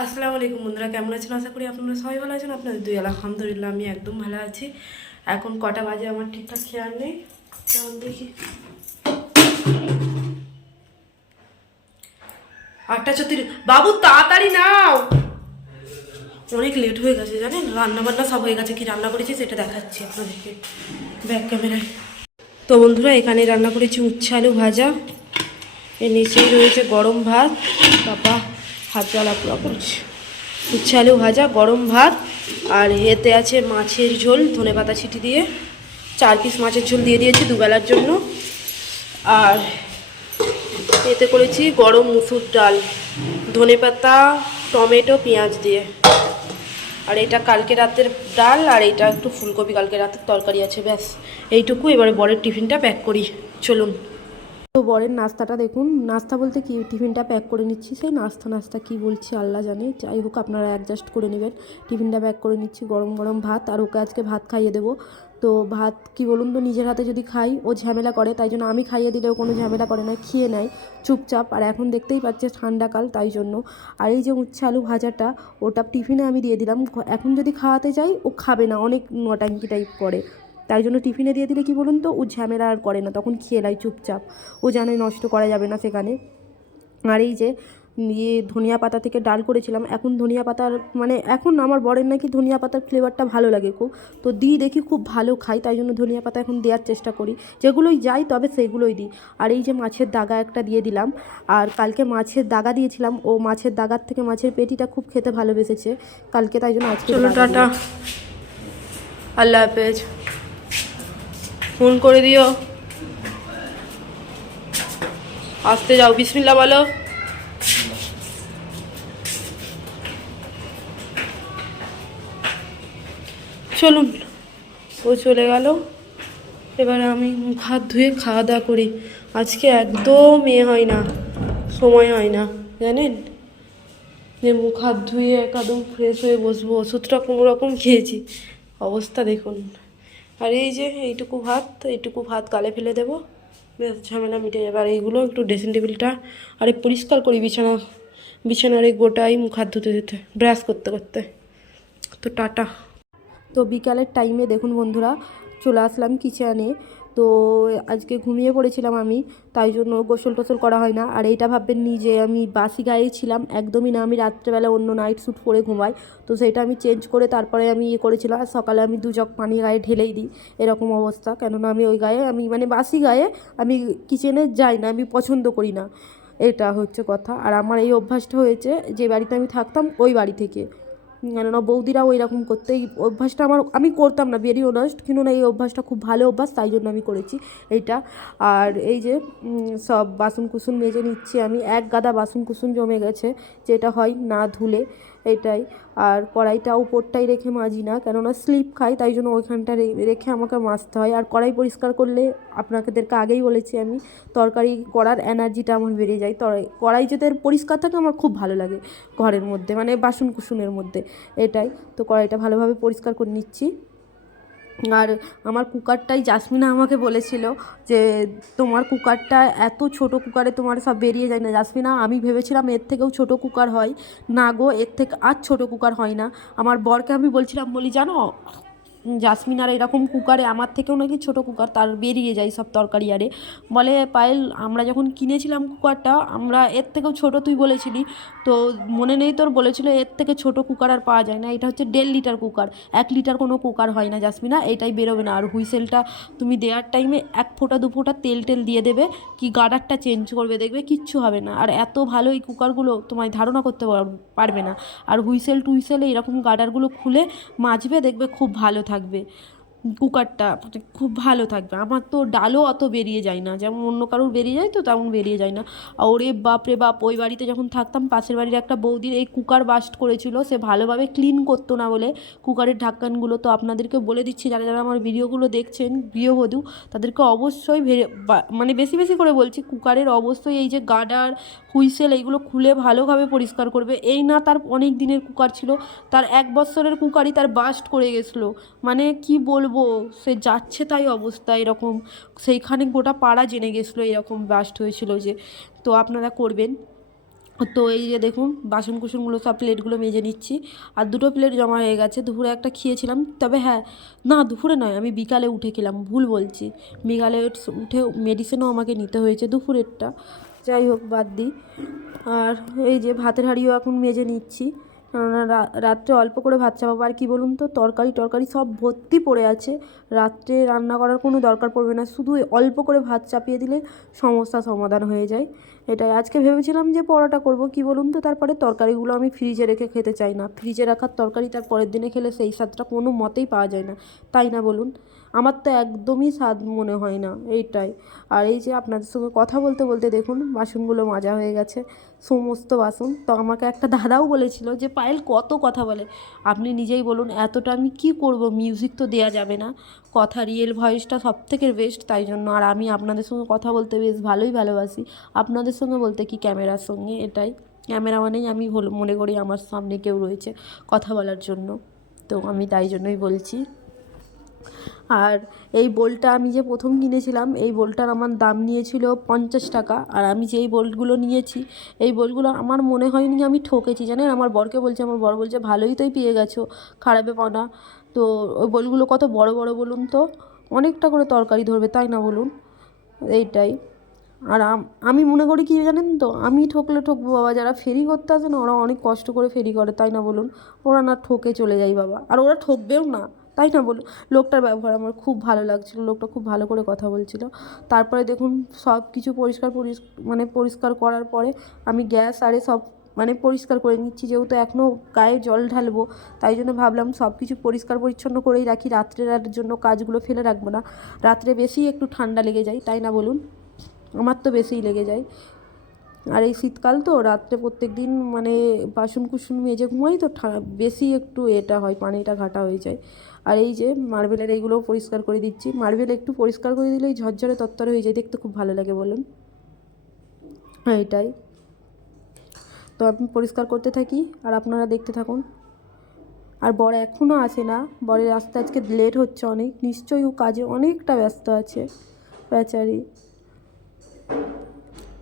আসসালামু আলাইকুম বন্ধুরা, কেমন আছেন? আশা করি আপনারা সবাই ভালো আছেন। আপনাদের দুই, আলহামদুলিল্লাহ, আমি একদম ভালো আছি। এখন কটা বাজে আমার ঠিকঠাক খেয়াল নেই। তখন দেখি। আটটা চত্রিশ বাবু, তাড়াতাড়ি নাও! অনেক লেট হয়ে গেছে, জানেন? রান্না বান্না সব হয়ে গেছে। কি রান্না করেছি সেটা দেখাচ্ছি আপনাদেরকে ব্যাক ক্যামেরায় তো বন্ধুরা, এখানে রান্না করেছি উচ্ছে আলু ভাজা। এর নিচেই রয়েছে গরম ভাত। বাবা হাত জ্বালা পুরো করছে। উচ্ছে আলু ভাজা, গরম ভাত, আর এতে আছে মাছের ঝোল, ধনে পাতা ছিটি দিয়ে। চার পিস মাছের ঝোল দিয়ে দিয়েছি দুবেলার জন্য। আর এতে করেছি গরম মুসুর ডাল, ধনে পাতা, টমেটো, পেঁয়াজ দিয়ে। আর এটা কালকে রাতের ডাল, আর এটা একটু ফুলকপি কালকে রাতের তরকারি আছে, ব্যাস। এইটুকু, এবারে বরের টিফিনটা প্যাক করি। চলুন। তো বরের নাস্তাটা দেখুন। নাস্তা বলতে কি? টিফিনটা প্যাক করে নিচ্ছি সেই নাস্তা নাস্তা কি বলছি আল্লাহ জানে। যাই হোক, আপনারা অ্যাডজাস্ট করে নেবেন। টিফিনটা প্যাক করে নিচ্ছি গরম গরম ভাত আর ওকে আজকে ভাত খাইয়ে দেবো। তো ভাত কি বলুন তো, নিজের হাতে যদি খাই, ও ঝামেলা করে, তাই জন্য আমি খাইয়ে দিলেও কোনো ঝামেলা করে না খেয়ে নেয় চুপচাপ। আর এখন দেখতেই পাচ্ছে ঠান্ডাকাল, তাই জন্য। আর এই যে উচ্ছে আলু ভাজাটা, ওটা টিফিনে আমি দিয়ে দিলাম। এখন যদি খাওয়াতে যাই, ও খাবে না, অনেক নটাঙ্কি টাইপ করে। তাই জন্য টিফিনে দিয়ে দিলে কি বলুন তো? ও ঝামেলা আর করে না তখন খেয়ে নেয় চুপচাপ। ও জানে নষ্ট করা যাবে না সেখানে। আর এই যে ইয়ে ধনিয়া পাতা থেকে ডাল করেছিলাম এখন ধনিয়া পাতার মানে এখন আমার বরের নাকি ধনিয়া পাতার ফ্লেভারটা ভালো লাগে খুব। তো দিই দেখি খুব ভালো খাই তাই জন্য ধনিয়া পাতা এখন দেওয়ার চেষ্টা করি। যেগুলোই যাই তবে সেগুলোই দিই। আর এই যে মাছের দাগা একটা দিয়ে দিলাম। আর কালকে মাছের দাগা দিয়েছিলাম ও মাছের দাগার থেকে মাছের পেটিটা খুব খেতে ভালোবেসেছে। কালকে তাই জন্য আজকে টাটা। আল্লাহ হাফেজ। ফোন করে দিও। আসতে যাও বিসমিল্লা বলো। চলুন, ও চলে গেল। এবারে আমি মুখ হাত ধুয়ে খাওয়া দাওয়া করি। আজকে একদম এ হয় না, সময় হয় না, জানেন? যে মুখ হাত ধুয়ে একদম ফ্রেশ হয়ে বসবো, ওষুধটা কোনো রকম খেয়েছি। অবস্থা দেখুন। আর এই যে, এইটুকু ভাত এইটুকু ভাত গালে ফেলে দেবো। বেশ ঝামেলা মিটে যাবে। আর এইগুলো একটু ড্রেসিং টেবিলটা আরে পরিষ্কার করি বিছানা, বিছানার এই গোটাই মুখ হাত ধুতে ধুতে ব্রাশ করতে করতে। তো টাটা। তো বিকালের টাইমে দেখুন বন্ধুরা, চলে আসলাম কিচেনে তো আজকে ঘুমিয়ে পড়েছিলাম আমি, তাই জন্য গোসল টোসল করা হয় না। আর এইটা ভাববেন নি যে আমি বাসি গায়ে ছিলাম, একদমই না। আমি রাত্রেবেলা অন্য নাইট স্যুট পরে ঘুমাই। তো সেটা আমি চেঞ্জ করে তারপরে আমি ইয়ে করেছিলাম, আর সকালে আমি দু জগ পানি গায়ে ঢেলেই দিই, এরকম অবস্থা। কেননা আমি ওই গায়ে, আমি মানে বাসি গায়ে আমি কিচেনে যাই না, আমি পছন্দ করি না। এটা হচ্ছে কথা। আর আমার এই অভ্যাসটা হয়েছে, যে বাড়িতে আমি থাকতাম, ওই বাড়ি থেকে। কেননা বৌদিরাও এরকম করতে। এই অভ্যাসটা আমার, আমি করতাম না ভেরি অনেস্ট কিন্তু না, এই অভ্যাসটা খুব ভালো অভ্যাস, তাই জন্য আমি করেছি এইটা। আর এই যে সব বাসন কুসুন মেজে নিচ্ছি আমি। এক গাদা বাসন কুসুন জমে গেছে, যেটা হয় না ধুলে। এটাই। আর কড়াইটা উপরটাই রেখে মাজি না, কেননা স্লিপ খাই তাই জন্য ওইখানটা রেখে আমাকে মাজতে হয়। আর কড়াই পরিষ্কার করলে আপনাদেরকে আগেই বলেছি আমি, তরকারি করার এনার্জিটা আমার বেড়ে যায়। তরাই কড়াই যদি পরিষ্কার থাকে, আমার খুব ভালো লাগে ঘরের মধ্যে মানে বাসন কুসুনের মধ্যে, এটাই। তো কড়াইটা ভালোভাবে পরিষ্কার করে নিচ্ছি। আর আমার কুকারটাই জাসমিনা আমাকে বলেছিল যে, তোমার কুকারটা এত ছোট কুকারে তোমার সব বেরিয়ে যায় না। জাসমিনা আমি ভেবেছিলাম এর থেকেও ছোট কুকার হয়। না গো, এর থেকে আর ছোট কুকার হয় না। আমার বরকে আমি বলছিলাম, বলি, জানো জাসমিন আর এরকম কুকারে আমার থেকেও নাকি ছোট কুকার তার বেরিয়ে যায় সব তরকারি আরে। বলে, পায়েল, আমরা যখন কিনেছিলাম কুকারটা আমরা এর থেকেও ছোট তুই বলেছিলি। তো মনে নেই তোর বলেছিল এর থেকে ছোট কুকার আর পাওয়া যায় না। এটা হচ্ছে দেড় লিটার কুকার এক লিটার কোনো কুকার হয় না জাসমিনা এটাই বেরোবে না। আর হুইসেলটা তুমি দেওয়ার টাইমে এক ফোঁটা, দু ফোঁটা তেল টেল দিয়ে দেবে। কি গার্ডারটা চেঞ্জ করবে দেখবে, কিচ্ছু হবে না। আর এত ভালো এই কুকারগুলো তোমায় ধারণা করতে পার- পারবে না। আর হুইসেল টুইসেল এরকম গার্ডারগুলো খুলে মাজবে, দেখবে খুব ভালো থাকবে। কুকারটা মানে খুব ভালো থাকবে। আমার তো ডালও অত বেরিয়ে যায় না। যেমন অন্য কারোর বেরিয়ে যায় তো তেমন বেরিয়ে যায় না। ওরে বাপ রে বাপ, ওই বাড়িতে যখন থাকতাম, পাশের বাড়ির একটা বৌদির এই কুকার বাস্ট করেছিল, সে ভালোভাবে ক্লিন করতো না বলে কুকারের ঢাক্কানগুলো তো আপনাদেরকে বলে দিচ্ছি, যারা যারা আমার ভিডিওগুলো দেখছেন, গৃহবধূ, তাদেরকে অবশ্যই মানে বেশি বেশি করে বলছি, কুকারের অবশ্যই এই যে গার্ডার হুইসেল এইগুলো খুলে ভালোভাবে পরিষ্কার করবে। এই না তার অনেক দিনের কুকার ছিল, তার এক বছরের কুকারই তার বাস্ট করে গেছিল। মানে কি বলব? সে যাচ্ছে তাই অবস্থা, এরকম, সেইখানে গোটা পাড়া জেনে গেছিল এরকম বাস্ট হয়েছিল যে, তো আপনারা করবেন। তো এই যে দেখুন বাসন কুসনগুলো সব প্লেটগুলো মেজে নিচ্ছি, আর দুটো প্লেট জমা হয়ে গেছে, দুপুরে একটা খেয়েছিলাম, তবে হ্যাঁ না দুপুরে নয়, আমি বিকালে উঠে খেলাম, ভুল বলছি। বিকালে উঠে মেডিসিনও আমাকে নিতে হয়েছে দুপুরেরটা। যাই হোক, বাদ দিই আর এই যে ভাতের হাঁড়িও এখন মেজে নিচ্ছি। কেননা রাত্রে অল্প করে ভাত চাপাবো। আর কি বলুন তো, তরকারি টরকারি সব ভর্তি পড়ে আছে। রাত্রে রান্না করার কোনো দরকার পড়বে না। শুধু অল্প করে ভাত চাপিয়ে দিলে সমস্যা সমাধান হয়ে যায়। এটাই। আজকে ভেবেছিলাম যে পরোটা করব। কি বলুন তো, তারপরে তরকারিগুলো আমি ফ্রিজে রেখে খেতে চাই না। ফ্রিজে রাখার তরকারি তার পরের দিনে খেলে সেই স্বাদটা কোনো মতেই পাওয়া যায় না। তাই না বলুন? আমার তো একদমই স্বাদ মনে হয় না এইটাই। আর এই যে আপনাদের সঙ্গে কথা বলতে বলতে দেখুন, বাসনগুলো মাজা হয়ে গেছে, সমস্ত বাসন। তো আমাকে একটা দাদাও বলেছিল যে, পায়েল কত কথা বলে। আপনি নিজেই বলুন, এতটা আমি কি করব? মিউজিক তো দেওয়া যাবে না। কথা রিয়েল ভয়েসটা সব থেকে বেস্ট তাই জন্য। আর আমি আপনাদের সঙ্গে কথা বলতে বেশ ভালোই ভালোবাসি। আপনাদের সঙ্গে বলতে কি ক্যামেরার সঙ্গে? এটাই। ক্যামেরা মানেই আমি মনে করি আমার সামনে কেউ রয়েছে কথা বলার জন্য। তো আমি তাই জন্যই বলছি। আর এই বোলটা আমি যে প্রথম কিনেছিলাম, এই বোলটার আমার দাম নিয়েছিল পঞ্চাশ টাকা। আর আমি যেই বোল্টগুলো নিয়েছি, এই বোল্টগুলো আমার মনে হয়নি আমি ঠকেছি। জানেন, আমার বরকে বলছে, আমার বর বলছে, ভালোই তোই পেয়ে গেছো, খারাপে পাও না। তো ওই বোলগুলো কত বড় বড় বলুন তো? অনেকটা করে তরকারি ধরবে, তাই না বলুন? এইটাই। আর আমি মনে করি কি জানেন তো, আমি ঠকলে ঠকবো বাবা। যারা ফেরি করতে আসে না ওরা অনেক কষ্ট করে ফেরি করে, তাই না বলুন? ওরা না ঠকে চলে যায় বাবা। আর ওরা ঠকবেও না। তাই না বলুন? লোকটার ব্যবহার আমার খুব ভালো লাগছিল, লোকটা খুব ভালো করে কথা বলছিল। তারপরে দেখুন, সব কিছু পরিষ্কার মানে পরিষ্কার করার পরে আমি গ্যাস আরে সব মানে পরিষ্কার করে নিচ্ছি, যেহেতু এখনও গায়ে জল ঢালবো, তাই জন্য ভাবলাম সব কিছু পরিষ্কার পরিচ্ছন্ন করেই রাখি, রাত্রের জন্য কাজগুলো ফেলে রাখব না। রাত্রে বেশি একটু ঠান্ডা লেগে যায়, তাই না বলুন? আমার তো বেশিই লেগে যায়। আর এই শীতকাল তো, রাত্রে প্রত্যেক দিন মানে বাসন কুসন মেজে ঘুমাই তো বেশি একটু এটা হয়, পানিটা ঘাটা হয়ে যায়। আর এই যে মার্বেলের এইগুলোও পরিষ্কার করে দিচ্ছি। মার্বেল একটু পরিষ্কার করে দিলেই ঝরঝরে তত্তর হয়ে যায়, দেখতে খুব ভালো লাগে বলুন। হ্যাঁ এটাই। তো আমি পরিষ্কার করতে থাকি আর আপনারা দেখতে থাকুন। আর বর এখনও আসে না। বরের আসতে আজকে লেট হচ্ছে অনেক। নিশ্চয়ই ও কাজে অনেকটা ব্যস্ত আছে। বেচারি।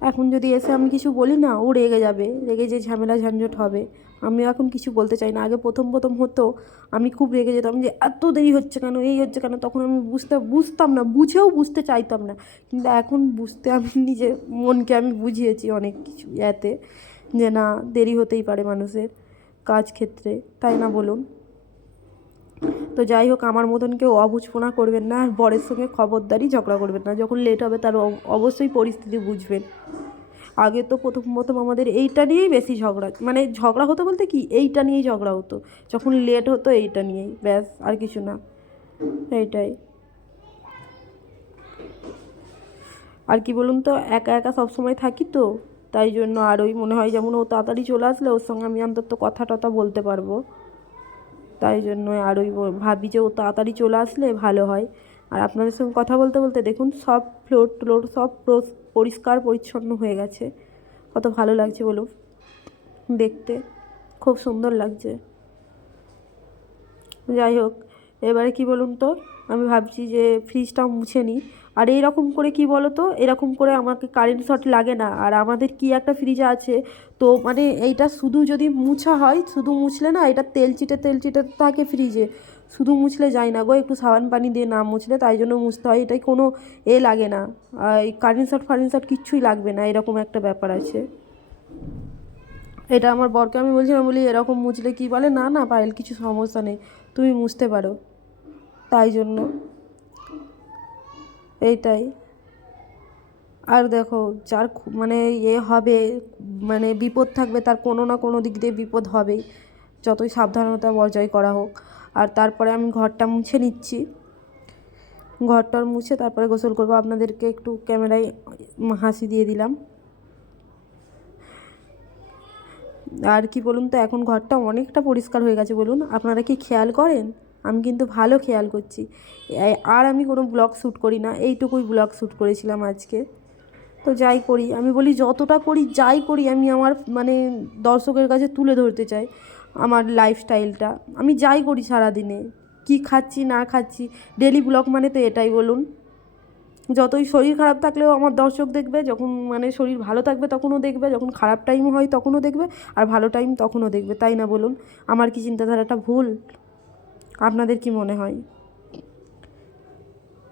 এখন যদি এসে আমি কিছু বলি না, ও রেগে যাবে। রেগে যে ঝামেলা ঝঞ্ঝট হবে। আমি এখন কিছু বলতে চাই না। আগে প্রথম প্রথম হতো, আমি খুব রেগে যেতাম যে, এত দেরি হচ্ছে কেন? এই হচ্ছে কেন? তখন আমি বুঝতে, বুঝতাম না, বুঝেও বুঝতে চাইতাম না। কিন্তু এখন বুঝতে আমি নিজে মনকে আমি বুঝিয়েছি অনেক কিছু এতে যে না, দেরি হতেই পারে মানুষের কাজ ক্ষেত্রে, তাই না বলুন? তো যাই হোক, আমার মতন কেউ অবুঝপোনা করবেন না, আর বরের সঙ্গে খবরদারি ঝগড়া করবেন না। যখন লেট হবে, তার অবশ্যই পরিস্থিতি বুঝবেন। আগে তো প্রথম প্রথম আমাদের এইটা নিয়েই বেশি ঝগড়া মানে ঝগড়া হতো বলতে কি, এইটা নিয়েই ঝগড়া হতো। যখন লেট হতো এইটা নিয়েই, ব্যাস, আর কিছু না, এইটাই। আর কি বলুন তো, একা একা সবসময় থাকি তো, তাই জন্য আর ওই মনে হয় যেমন ও তাড়াতাড়ি চলে আসলে ওর সঙ্গে আমি অন্তত কথা টথা বলতে পারব। তাই জন্য আর ওই ভাবি যে ও তাড়াতাড়ি চলে আসলে ভালো হয়। আর আপনাদের সঙ্গে কথা বলতে বলতে দেখুন, সব ফ্লোর ট্লোর সব পরিষ্কার, পরিচ্ছন্ন হয়ে গেছে। কত ভালো লাগছে বলুন। দেখতে খুব সুন্দর লাগছে। যাই হোক, এবারে কি বলুন তো? আমি ভাবছি যে ফ্রিজটা মুছে নিই। আর এইরকম করে কি বলো তো এরকম করে আমাকে কারেন্ট শর্ট লাগে না। আর আমাদের কি একটা ফ্রিজ আছে? তো মানে এইটা শুধু যদি মুছা হয়, শুধু মুছলে না, এটা তেল চিটে তেল চিটে থাকে ফ্রিজে শুধু মুছলে যায় না গো, একটু সাবান পানি দিয়ে না মুছলে তাই জন্য মুছতে হয়। এটাই কোনো এ লাগে না। এই কারেন্ট শর্ট ফারেন্ট শর্ট কিচ্ছুই লাগবে না, এরকম একটা ব্যাপার আছে। এটা আমার বরকে আমি বলছিলাম, বলি এরকম মুছলে কি বলে? না না, পায়েল, কিছু সমস্যা নেই, তুমি মুছতে পারো। তাই জন্য। এইটাই। আর দেখো, যার মানে এ হবে মানে বিপদ থাকবে তার কোনো না কোনো দিক দিয়ে বিপদ হবেই। যতই সাবধানতা বজায় করা হোক। আর তারপরে আমি ঘরটা মুছে নিচ্ছি। ঘরটার মুছে তারপরে গোসল করব। আপনাদেরকে একটু ক্যামেরায় হাসি দিয়ে দিলাম। আর কি বলুন তো, এখন ঘরটা অনেকটা পরিষ্কার হয়ে গেছে বলুন। আপনারা কি খেয়াল করেন? আমি কিন্তু ভালো খেয়াল করছি। আর আমি কোনো ব্লগ শ্যুট করি না। এইটুকুই ব্লগ শ্যুট করেছিলাম আজকে। তো যাই করি। আমি বলি, যতটা করি, যাই করি, আমি আমার মানে দর্শকের কাছে তুলে ধরতে চাই। আমার লাইফস্টাইলটা আমি যাই করি সারাদিনে, কি খাচ্ছি, না খাচ্ছি ডেলি ব্লগ মানে তো এটাই বলুন। যতই শরীর খারাপ থাকলেও আমার দর্শক দেখবে, যখন মানে শরীর ভালো থাকবে তখনও দেখবে, যখন খারাপ টাইম হয় তখনও দেখবে, আর ভালো টাইম তখনও দেখবে, তাই না বলুন? আমার কি চিন্তাধারাটা ভুল? আপনাদের কি মনে হয়?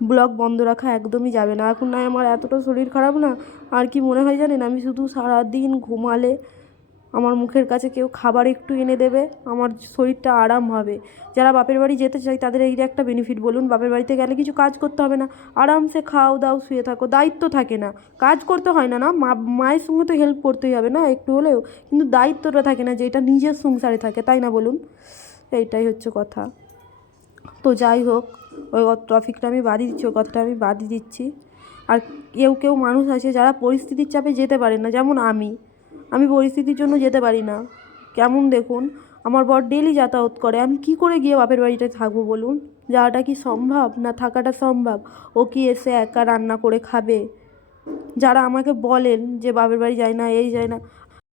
ব্লগ বন্ধ রাখা একদমই যাবে না। এখন নয়, আমার এতটা শরীর খারাপ না, আর কি মনে হয় জানেন? আমি শুধু সারাদিন ঘুমালে আমার মুখের কাছে কেউ খাবার একটু এনে দেবে, আমার শরীরটা আরাম হবে। যারা বাপের বাড়ি যেতে চায় তাদের এই একটা বেনিফিট বলুন, বাপের বাড়িতে গেলে কিছু কাজ করতে হবে না। আরামসে খাও দাও, শুয়ে থাকো, দায়িত্ব থাকে না। কাজ করতে হয় না না? মা, মায়ের সঙ্গে তো হেল্প করতেই হবে না একটু হলেও? কিন্তু দায়িত্বটা থাকে না যেটা নিজের সংসারে থাকে, তাই না বলুন? এইটাই হচ্ছে কথা। তো যাই হোক, ওই টপিকটা আমি বাদই দিচ্ছি, ওই কথাটা আমি বাদই দিচ্ছি। আর কেউ কেউ মানুষ আছে যারা পরিস্থিতির চাপে যেতে পারে না, যেমন আমি। আমি পরিস্থিতির জন্য যেতে পারি না। কেমন দেখুন, আমার বর ডেলি যাতায়াত করে। আমি কি করে গিয়ে বাপের বাড়িতে থাকব বলুন? যাওয়াটা কি সম্ভব না থাকাটা সম্ভব? ও কি এসে একা রান্না করে খাবে? যারা আমাকে বলেন যে বাপের বাড়ি যায় না, এই যায় না